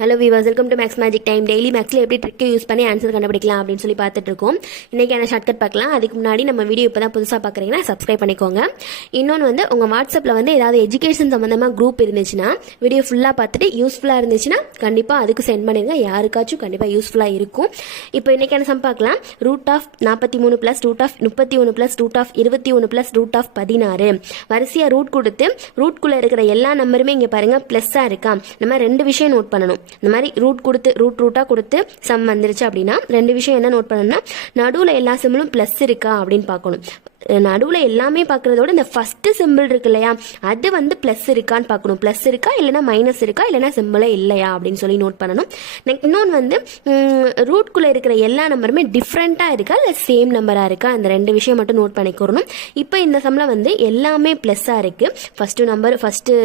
Hello viewers, welcome to maths magic time. Daily மேக்ஸில் எப்படி ட்ரிக்கை use பண்ணி ஆன்சர் கண்டுபிடிக்கலாம் அப்படின்னு சொல்லி பார்த்துட்டு இருக்கோம். இன்றைக்கான ஷார்ட்கட் பார்க்கலாம். அதுக்கு முன்னாடி நம்ம வீடியோ இப்போ தான் புதுசாக பார்க்குறீங்கன்னா சப்ஸ்கிரைப் பண்ணிக்கோங்க. இன்னொன்று வந்து உங்கள் வாட்ஸ்அப்பில் வந்து ஏதாவது எஜுகேஷன் சம்மந்தமாக குரூப் இருந்துச்சுன்னா வீடியோ ஃபுல்லாக பார்த்துட்டு யூஸ்ஃபுல்லாக இருந்துச்சுன்னா கண்டிப்பாக அதுக்கு சென்ட் பண்ணிடுங்க. யாருக்காச்சும் கண்டிப்பாக யூஸ்ஃபுல்லாக இருக்கும். இப்போ இன்றைக்கான சம் பார்க்கலாம். Root of 43 + root of 31 + root of 21 + root of 16 வரிசையாக ரூட் கொடுத்து ரூட்குள்ளே இருக்கிற எல்லா நம்பருமே இங்கே பாருங்கள் ப்ளஸ்ஸாக இருக்கா. நம்ம ரெண்டு விஷயம் நோட் பண்ணணும். இந்த மாதிரி ரூட் கொடுத்து ரூட்டாக கொடுத்து சம் வந்துருச்சு அப்படின்னா ரெண்டு விஷயம் என்ன நோட் பண்ணணும்னா, நடுவில் எல்லா சிம்பிளும் ப்ளஸ் இருக்கா அப்படின்னு பார்க்கணும். நடுவில் எல்லாமே பார்க்குறதோட இந்த ஃபஸ்ட்டு சிம்பிள் இருக்கு இல்லையா, அது வந்து ப்ளஸ் இருக்கான்னு பார்க்கணும். ப்ளஸ் இருக்கா இல்லைனா மைனஸ் இருக்கா இல்லைனா சிம்பிளே இல்லையா அப்படின்னு சொல்லி நோட் பண்ணணும். இன்னொன்று வந்து ரூட்குள்ளே இருக்கிற எல்லா நம்பருமே டிஃப்ரெண்ட்டாக இருக்கா இல்லை சேம் நம்பராக இருக்கா, இந்த ரெண்டு விஷயம் மட்டும் நோட் பண்ணிக்கிறணும். இப்போ இந்த சம்மில் வந்து எல்லாமே ப்ளஸ்ஸாக இருக்குது. ஃபஸ்ட்டு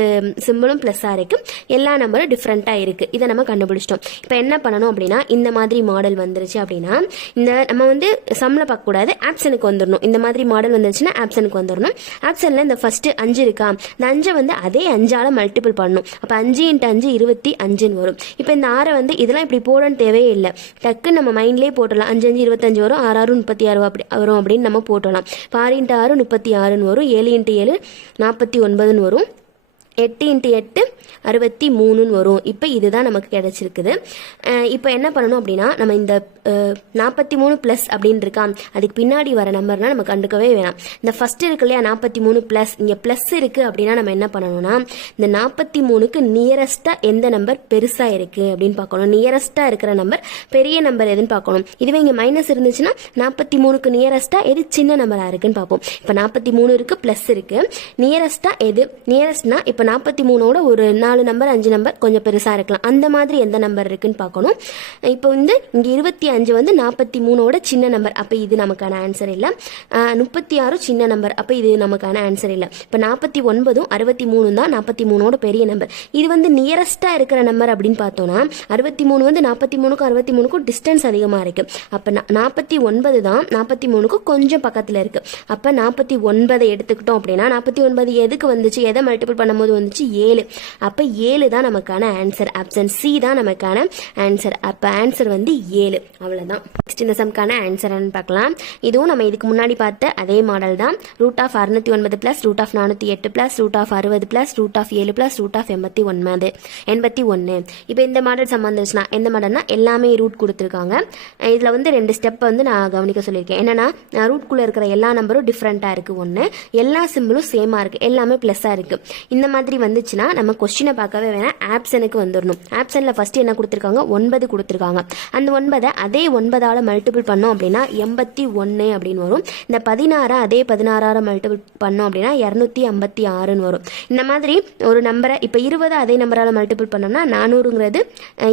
சிம்பிளும் ப்ளஸ்ஸாக இருக்குது, எல்லா நம்பரும் டிஃப்ரெண்ட்டாக இருக்குது. இதை நம்ம கண்டுபிடிச்சிட்டோம். இப்போ என்ன பண்ணணும் அப்படின்னா, இந்த மாதிரி மாடல் வந்துருச்சு அப்படின்னா நம்ம வந்து சம்மில் பார்க்கக்கூடாது, ஆப்ஷனுக்கு வந்துடணும். இந்த மாதிரி மாடல் வந்துச்சுன்னா ஆப்ஷனுக்கு வந்துடணும். ஆப்ஷன்ல இந்த ஃபர்ஸ்ட் 5 இருக்கா, இந்த 5 வந்து அதே 5ஆல மல்டிபிள் பண்ணணும். அப்போ 5 × 5 25 வரும். இப்போ இந்த 6 வந்து இதெல்லாம் இப்படி போடன்னு தேவையே இல்லை, டக்கு நம்ம மைண்ட்லேயே போட்டலாம். 5 5 25 வரும், 6 6 36 அப்படி வரும் அப்படின்னு நம்ம போட்டலாம். 6 × 6 36 வரும், 7 × 7 49 வரும், 8 × 8 63 வரும். இப்போ இதுதான் நமக்கு கிடைச்சிருக்குது. இப்போ என்ன பண்ணணும் அப்படின்னா, நம்ம இந்த 43 + அப்படின்னு இருக்கா, அதுக்கு பின்னாடி வர நம்பர்னா நம்ம கண்டுக்கவே வேணாம். இந்த ஃபர்ஸ்ட் இருக்கு இல்லையா 43 + இங்கே ப்ளஸ் இருக்குது அப்படின்னா நம்ம என்ன பண்ணணும்னா, இந்த 43க்கு நியரஸ்ட்டாக எந்த நம்பர் பெருசாக இருக்குது அப்படின்னு பார்க்கணும். நியரஸ்ட்டாக இருக்கிற நம்பர் பெரிய நம்பர் எதுன்னு பார்க்கணும். இதுவே இங்கே மைனஸ் இருந்துச்சுன்னா 43க்கு நியரஸ்ட்டாக எது சின்ன நம்பராக இருக்குன்னு பார்ப்போம். இப்போ 43 இருக்குது, ப்ளஸ் இருக்குது, நியரஸ்ட்டாக எது நியரஸ்ட்னா இப்போ 43ஓட ஒரு 4 நம்பர் 5 நம்பர் கொஞ்சம் பெருசாக இருக்கலாம், அந்த மாதிரி எந்த நம்பர் இருக்குன்னு பார்க்கணும். இப்போ வந்து இங்கே 25 வந்து 43ஓட சின்ன நம்பர், அப்போ இது நமக்கான ஆன்சர் இல்லை. 36 சின்ன நம்பர், அப்போ இது நமக்கான ஆன்சர் இல்லை. இப்போ 49 63 தான் 43ஓட பெரிய நம்பர். இது வந்து நியரஸ்டாக இருக்கிற நம்பர் அப்படின்னு பார்த்தோம்னா 63 வந்து 43க்கும் 63க்கும் டிஸ்டன்ஸ் அதிகமாக இருக்குது. அப்போ 49 தான் 43க்கும் கொஞ்சம் பக்கத்தில் இருக்குது. அப்போ 49 எடுத்துக்கிட்டோம் அப்படின்னா 49 எதுக்கு வந்துச்சு, எதை மல்டிபிள் பண்ணும்போது வந்துச்சு 7. அப்ப 7 தான் நமக்கான ஆன்சர். ஆப்ஷன் சி தான் நமக்கான ஆன்சர். அப்ப ஆன்சர் வந்து 7. அவ்வளவுதான். நெக்ஸ்ட் இந்த சம்க்கான ஆன்சர் பார்க்கலாம். இதுவும் நம்ம இதுக்கு முன்னாடி பார்த்த அதே மாடல் தான். Root of 609 + root of 408 + root of 60 + root of 7 + root of 81. இப்போ இந்த மாடல் சம் வந்துச்சுன்னா எந்த மாடல்னா எல்லாமே ரூட் கொடுத்துருக்காங்க. இதுல வந்து 2 ஸ்டெப் வந்து நான் கவனிக்க சொல்லியிருக்கேன். என்னன்னா, ரூட்குள்ள இருக்கிற எல்லா நம்பரும் டிஃப்ரெண்டா இருக்கு, ஒன்று எல்லா சிம்பிளும் சேமா இருக்கு, எல்லாமே பிளஸ்ஸா இருக்கு. இந்த மாதிரி வந்துச்சுன்னா நம்ம கொஸ்டினை பார்க்கவே வேணாம், ஆப்ஷனுக்கு வந்துடணும். ஆப்ஷன்ல ஃபர்ஸ்ட் என்ன கொடுத்துருக்காங்க, 9 கொடுத்துருக்காங்க. அந்த 9 அதே 9ஆல மல்டிபிள் பண்ணோம் அப்படின்னா 81 அப்படின்னு வரும். இந்த 16 அதே 16ஆல மல்டிபிள் பண்ணோம் அப்படின்னா 256 வரும். இந்த மாதிரி ஒரு நம்பரை இப்போ 20 அதே நம்பரால மல்டிபிள் பண்ணோம்னா 400ங்கிறது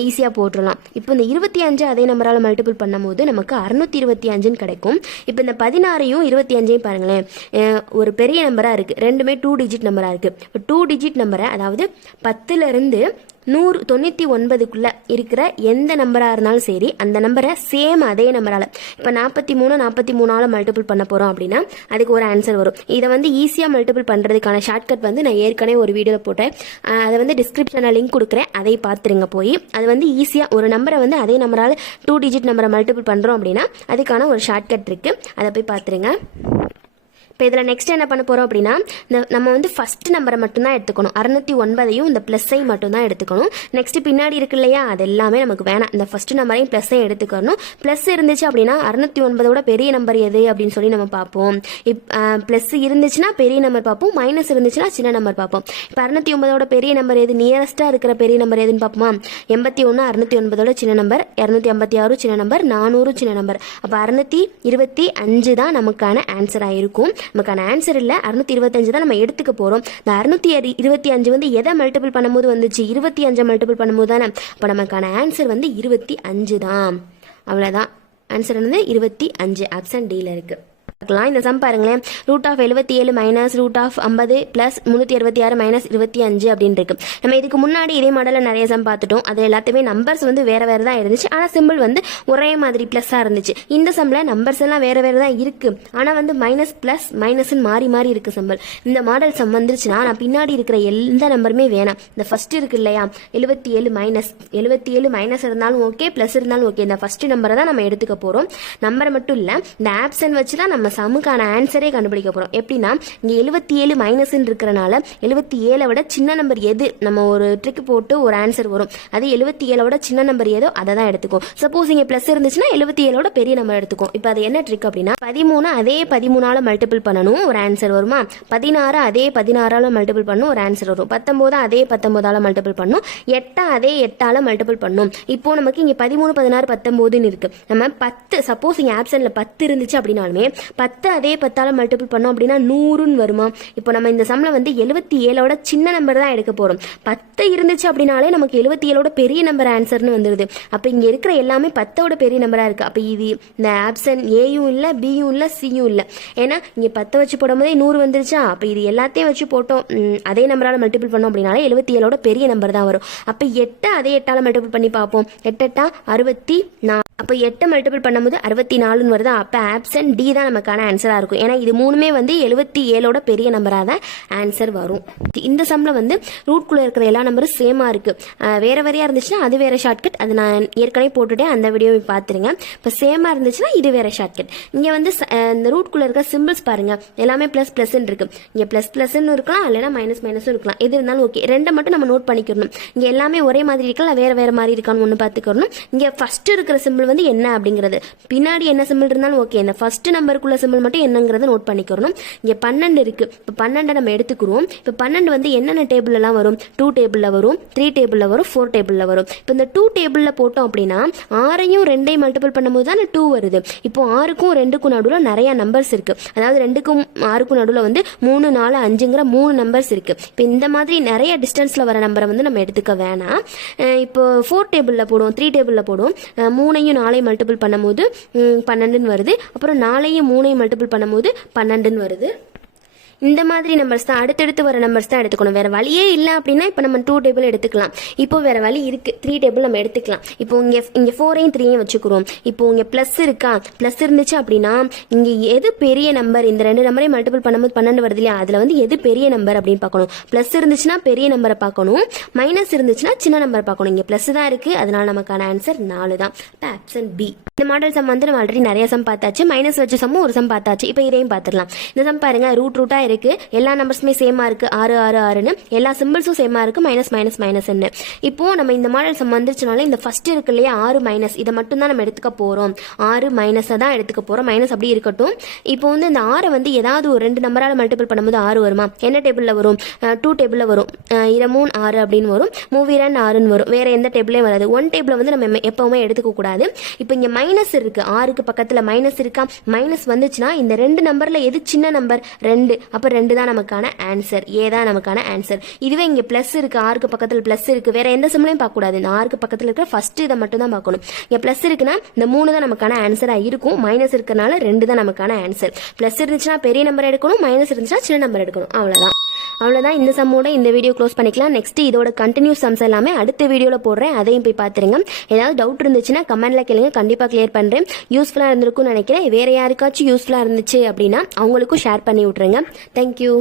ஈஸியாக போட்டுடலாம். இப்போ இந்த 25 அதே நம்பரால மல்டிபிள் பண்ணும் போது நமக்கு 625 கிடைக்கும். இப்போ இந்த 16ஐயும் 25ஐயும் பாருங்களேன், ஒரு பெரிய நம்பரா இருக்கு, ரெண்டுமே 2 டிஜிட் நம்பரா இருக்கு. 2 டிஜிட் நம்பரை, அதாவது 10லிருந்து 199க்குள்ள இருக்கிற எந்த நம்பராக இருந்தாலும் சரி அந்த நம்பரை சேம் அதே நம்பரால் இப்போ 43ஆல மல்டிபிள் பண்ண போகிறோம் அப்படின்னா அதுக்கு ஒரு ஆன்சர் வரும். இதை வந்து ஈஸியாக மல்டிபிள் பண்ணுறதுக்கான ஷார்ட்கட் வந்து நான் ஏற்கனவே ஒரு வீடியோவில் போட்டேன், அதை வந்து டிஸ்கிரிப்ஷனில் லிங்க் கொடுக்குறேன், அதை பார்த்துருங்க போய். அது வந்து ஈஸியாக ஒரு நம்பரை வந்து அதே நம்பரால் 2 டிஜிட் நம்பரை மல்டிபிள் பண்ணுறோம் அப்படின்னா அதுக்கான ஒரு ஷார்ட்கட் இருக்குது, அதை போய் பார்த்துருங்க. இப்போ இதில் நெக்ஸ்ட் என்ன பண்ண போகிறோம் அப்படின்னா, நம்ம வந்து ஃபஸ்ட் நம்பரை மட்டும்தான் எடுத்துக்கணும். 609ஐயும் இந்த ப்ளஸ்ஸையும் மட்டும்தான் எடுத்துக்கணும். நெக்ஸ்ட் பின்னாடி இருக்கு இல்லையா, அது எல்லாமே நமக்கு வேணாம். இந்த ஃபர்ஸ்ட் நம்பரையும் ப்ளஸ்ஸையும் எடுத்துக்கணும். ப்ளஸ் இருந்துச்சு அப்படின்னா 609ஓட பெரிய நம்பர் எது அப்படின்னு சொல்லி நம்ம பார்ப்போம். ப்ளஸ் இருந்துச்சுன்னா பெரிய நம்பர் பார்ப்போம், மைனஸ் இருந்துச்சுன்னா சின்ன நம்பர் பார்ப்போம். இப்போ 609ஓட பெரிய நம்பர் எது, நியரஸ்ட்டாக இருக்கிற பெரிய நம்பர் எதுன்னு பார்ப்போமா. 81 609ஓட சின்ன நம்பர், 256 சின்ன நம்பர், 400 சின்ன நம்பர். அப்போ 625 தான் நமக்கான ஆன்சராக இருக்கும். நமக்கான ஆன்சர் இல்லை, 625 தான் நம்ம எடுத்துக்க போகிறோம். இந்த 625 வந்து எதை மல்டிபிள் பண்ணும்போது வந்துச்சு, 25 மல்டிபிள் பண்ணும்போது தானே. அப்போ நமக்கான ஆன்சர் வந்து 25 தான். அவ்வளோதான், ஆன்சர் வந்து 25. ஆப்ஷன் டியில் இருக்குது. பார்க்கலாம். இந்த சம் பாருங்களேன், √77 மைனஸ் √50 பிளஸ் 366 மைனஸ் 25 அப்படின்னு இருக்கு. நம்ம இதுக்கு முன்னாடி இதே மாடலில் நிறைய சம் பார்த்துட்டோம். அது எல்லாத்தையுமே நம்பர்ஸ் வந்து வேற வேற தான் இருந்துச்சு, ஆனால் சிம்பிள் வந்து ஒரே மாதிரி பிளஸ்ஸாக இருந்துச்சு. இந்த சம்மில் நம்பர்ஸ் எல்லாம் வேற வேற தான் இருக்கு, ஆனால் வந்து மைனஸ் பிளஸ் மைனஸ்ன்னு மாறி மாறி இருக்கு சிம்பிள். இந்த மாடல் சம் வந்துருச்சுன்னா நான் பின்னாடி இருக்கிற எந்த நம்பருமே வேணாம். இந்த ஃபர்ஸ்ட் இருக்கு இல்லையா, 77 மைனஸ் இருந்தாலும் ஓகே, பிளஸ் இருந்தாலும் ஓகே, இந்த ஃபர்ஸ்ட் நம்பரை தான் நம்ம எடுத்துக்க போறோம். நம்பரை மட்டும் இல்லை, இந்த ஆப்ஷன் வச்சு தான் நம்ம சமுக்கான ஆன்சரே கண்டுபிடிக்க போறோம். எப்படின்னா இங்க 77 மைனஸ் இருக்கிறனால 77 விட சின்ன நம்பர் எது, நம்ம ஒரு ட்ரிக் போட்டு ஒரு ஆன்சர் வரும், அது 77 விட சின்ன நம்பர் ஏதோ அதை தான் எடுத்துக்கும். சப்போஸ் இங்க பிளஸ் இருந்துச்சுன்னா 77 விட பெரிய நம்பர் எடுத்துக்கும். இப்போ அது என்ன ட்ரிக் அப்படின்னா 13 அதே 13ஆல மல்டிபிள் பண்ணணும், ஒரு ஆன்சர் வருமா. 16 அதே 16ஆல மல்டிபிள் பண்ணணும், ஒரு ஆன்சர் வரும். 19 அதே 19ஆல மல்டிபிள் பண்ணணும், 8 அதே 8ஆல மல்டிபிள் பண்ணணும். இப்போ நமக்கு இங்க 13 16 19 இருக்கு. நம்ம 10 சப்போஸ் இங்க ஆப்ஷன்ல 10 இருந்துச்சு அப்படின்னாலுமே 10 அதே 10ஆல மல்டிபிள் பண்ணோம் அப்படின்னா 100ன்னு வருமா. இப்போ நம்ம இந்த சம்ல வந்து 77ஓட சின்ன நம்பர் தான் எடுக்க போறோம். 10 இருந்துச்சு அப்படின்னாலே நமக்கு 77ஓட பெரிய நம்பர் ஆன்சர்னு வந்துருது. அப்ப இங்க இருக்கிற எல்லாமே 10ஓட பெரிய நம்பரா இருக்கு. அப்ப இது இந்த ஆப்ஷன் ஏயும் இல்ல, பியும் இல்ல, சியும் இல்ல. ஏன்னா இங்க 10 வச்சு போடும்போதே 100 வந்துருச்சா. அப்ப இது எல்லாத்தையும் வச்சு போட்டோம், அதே நம்பரால மல்டிபிள் பண்ணோம் அப்படின்னாலே 77ஓட பெரிய நம்பர் தான் வரும். அப்ப 8 அதே 8ஆல மல்டிபிள் பண்ணி பார்ப்போம். 8 8 64. அப்போ 8 மல்டிபிள் பண்ணும்போது 64ன்னு வருது. அப்போ ஆப்ஷன் டி தான் நமக்கான ஆன்சராக இருக்கும். ஏன்னா இது மூணுமே வந்து 77ஓட பெரிய நம்பராக தான் ஆன்சர் வரும். இந்த சம்மில் வந்து ரூட்குள்ளே இருக்கிற எல்லா நம்பரும் சேமாக இருக்குது. வேறு வேறையாக இருந்துச்சுன்னா அது வேறு ஷார்ட்கட், அது நான் ஏற்கனவே போட்டுட்டேன், அந்த வீடியோவை பார்த்துருங்க. இப்போ சேமாக இருந்துச்சுன்னா இது வேறு ஷார்ட்கட். இங்கே வந்து இந்த ரூட்குள்ளே இருக்க சிம்பிள்ஸ் பாருங்கள், எல்லாமே ப்ளஸ் ப்ளஸ்ன்னு இருக்குது. இங்கே ப்ளஸ் ப்ளஸ்ன்னு இருக்கலாம், இல்லைனா மைனஸ் மைனஸும் இருக்கலாம். எது இருந்தாலும் ஓகே, ரெண்டை மட்டும் நம்ம நோட் பண்ணிக்கணும். இங்கே எல்லாமே ஒரே மாதிரி இருக்கலாம், வேறு வேறு மாதிரி இருக்கான்னு ஒன்று பார்த்துக்கணும். இங்கே ஃபஸ்ட்டு இருக்கிற சிம்பிள் வந்து என்ன அப்படிங்கிறது, பின்னாடி என்ன சிம்பிள் இருந்தாலும் ஓகே, இந்த ஃபர்ஸ்ட் நம்பருக்குள்ள சிம்பிள் மட்டும் என்னங்கிறத நோட் பண்ணிக்கிறோம். இங்க 12 இருக்கு. இப்போ 12 நம்ம எடுத்துக்கிறோம். இப்போ 12 வந்து என்னென்ன டேபிள் எல்லாம் வரும், 2 டேபிள்ல வரும், 3 டேபிள்ல வரும், 4 டேபிள்ல வரும். இப்போ இந்த 2 டேபிள்ல போட்டோம் அப்படின்னா 6ஐயும் 2ஐயும் மல்டிபிள் பண்ணும்போது தான் 2 வருது. இப்போ 6க்கும் 2க்கும் நடுவில் நிறைய நம்பர்ஸ் இருக்கு. அதாவது 2க்கும் 6க்கும் நடுவில் வந்து 3 4 5ங்கிற 3 நம்பர்ஸ் இருக்கு. இப்போ இந்த மாதிரி நிறைய டிஸ்டன்ஸ்ல வர நம்பரை வந்து நம்ம எடுத்துக்க வேணாம். இப்போ 4 டேபிள்ல போடுவோம், 3 டேபிள்ல போடுவோம். 3ஐயும் 4ஐயும் மல்டிபிள் பண்ணும்போது 12ன்னு வருது. அப்புறம் 4ஐயும் 3ஐயும் மல்டிபிள் பண்ணும்போது 12ன்னு வருது. இந்த மாதிரி நம்பர்ஸ் தான், அடுத்தடுத்து வர நம்பர்ஸ் தான் எடுத்துக்கணும். வேற வழியே இல்லை அப்படின்னா இப்போ நம்ம 2 டேபிள் எடுத்துக்கலாம். இப்போ வேற வழி இருக்கு, 3 டேபிள் நம்ம எடுத்துக்கலாம். இப்போ இங்க 4ஐயும் 3ஐயும் வச்சுக்கிறோம். இப்போ இங்க பிளஸ் இருக்கா, பிளஸ் இருந்துச்சு அப்படின்னா இங்க எது பெரிய நம்பர், இந்த 2 நம்பரையும் மல்டிபிள் பண்ணும்போது 12 வருது இல்லையா, அதுல வந்து எது பெரிய நம்பர் அப்படின்னு பார்க்கணும். பிளஸ் இருந்துச்சுன்னா பெரிய நம்பரை பார்க்கணும், மைனஸ் இருந்துச்சுன்னா சின்ன நம்பர் பார்க்கணும். இங்க பிளஸ் தான் இருக்கு, அதனால நமக்கான ஆன்சர் 4 தான். Option B. இந்த மாடல் சம் வந்து நம்ம ஆல்ரெடி நிறைய சம் பார்த்தாச்சு, மைனஸ் வச்ச சம்மும் ஒரு சம் பார்த்தாச்சு. இப்போ இதையும் பார்த்துடலாம். இந்த சம் பாருங்க, ரூட்டா இருக்கு, எல்லா நம்பர்ஸுமே சேமா இருக்கு, 6 6 6ன்னு எல்லா சிம்பிள்ஸும் சேமா இருக்கு, மைனஸ் மைனஸ் மைனஸ்ன்னு. இப்போ நம்ம இந்த மாடல் சம் வந்துருச்சுனால இந்த ஃபர்ஸ்ட் இருக்கு இல்லையா 6 மைனஸ், இதை மட்டும் தான் நம்ம எடுத்துக்க போறோம். 6 மைனஸை தான் எடுத்துக்க போறோம், மைனஸ் அப்படி இருக்கட்டும். இப்போ வந்து இந்த 6 வந்து ஏதாவது ஒரு 2 நம்பரால மல்டிபிள் பண்ணும்போது 6 வருமா, என்ன டேபிள்ல வரும், 2 டேபிள்ல வரும், 2 6 அப்படின்னு வரும், 3 2 6ன்னு வரும். வேற எந்த டேபிளையும் வராது. 1 டேபிள வந்து நம்ம எப்பவுமே எடுத்துக்க கூடாது. இப்போ இங்க மைனஸ் இருக்கு, 6க்கு பக்கத்துல மைனஸ் இருக்கா, மைனஸ் வந்துச்சுன்னா இந்த 2 நம்பர்ல எது சின்ன நம்பர், 2. அப்ப 2 தான் நமக்கான ஆன்சர், ஏ தான் நமக்கான ஆன்சர். இதுவே இங்க பிளஸ் இருக்கு, 6க்கு பக்கத்துல பிளஸ் இருக்கு, வேற எந்த சிம்பிளையும் பார்க்க கூடாது. இந்த 6க்கு பக்கத்துல இருக்கிற ஃபர்ஸ்ட் இதை மட்டும் தான் பார்க்கணும். இங்க பிளஸ் இருக்குன்னா இந்த 3 தான் நமக்கான ஆன்சரா இருக்கும், மைனஸ் இருக்கறனால 2 தான் நமக்கான ஆன்சர். பிளஸ் இருந்துச்சுன்னா பெரிய நம்பர் எடுக்கணும், மைனஸ் இருந்துச்சுன்னா சின்ன நம்பர் எடுக்கணும். அவ்வளவுதான். இந்த சம்மோட இந்த வீடியோ க்ளோஸ் பண்ணிக்கலாம். நெக்ஸ்ட் இதோட கண்டினியூஸ் சம்ஸ் எல்லாமே அடுத்த வீடியோல போடுறேன், அதையும் போய் பாத்துருங்க. ஏதாவது டவுட் இருந்துச்சுன்னா கமெண்ட்ல கேளுங்க, கண்டிப்பா கிளியர் பண்றேன். யூஸ்ஃபுல்லா இருந்திருக்கும்னு நினைக்கிறேன். வேற யாருக்காச்சும் யூஸ்ஃபுல்லா இருந்துச்சு அப்படின்னா அவங்களுக்கும் ஷேர் பண்ணி விட்டுருங்க. தேங்க்யூ.